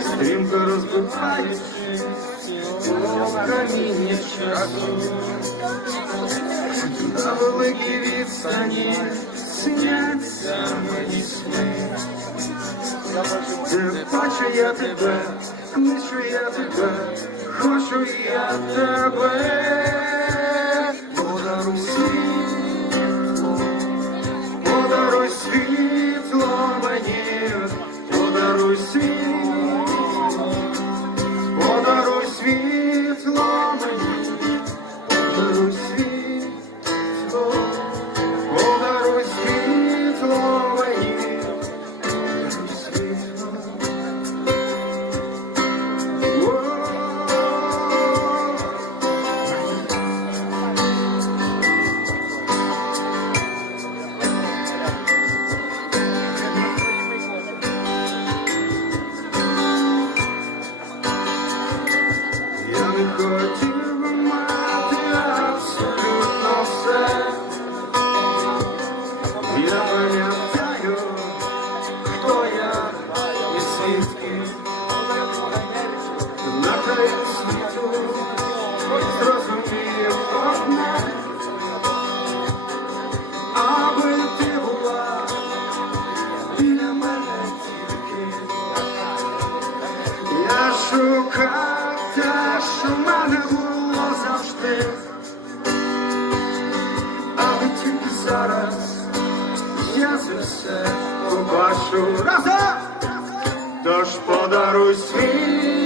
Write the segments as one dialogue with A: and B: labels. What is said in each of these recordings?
A: Стрімко розбиваючи каміння часу на великій відстані сняться мені сни. Де бачу я тебе, кличу я тебе, хочу я тебе. Подаруй світ, подаруй світло мені, подаруй світло, Я але тільки зараз я це все побачу разом. Тож подаруй світ,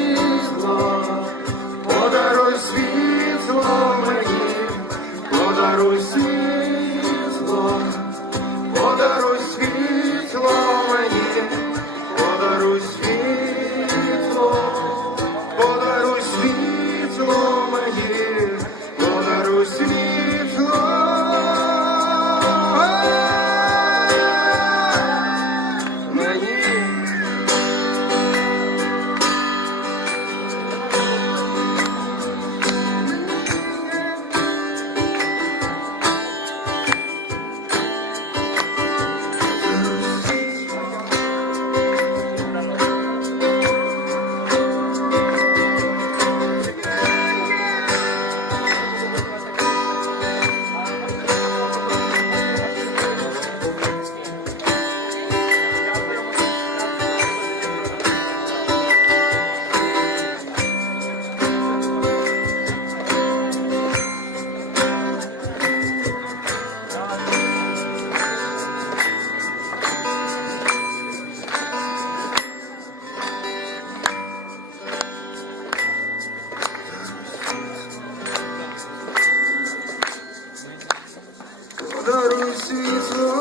A: Doriciso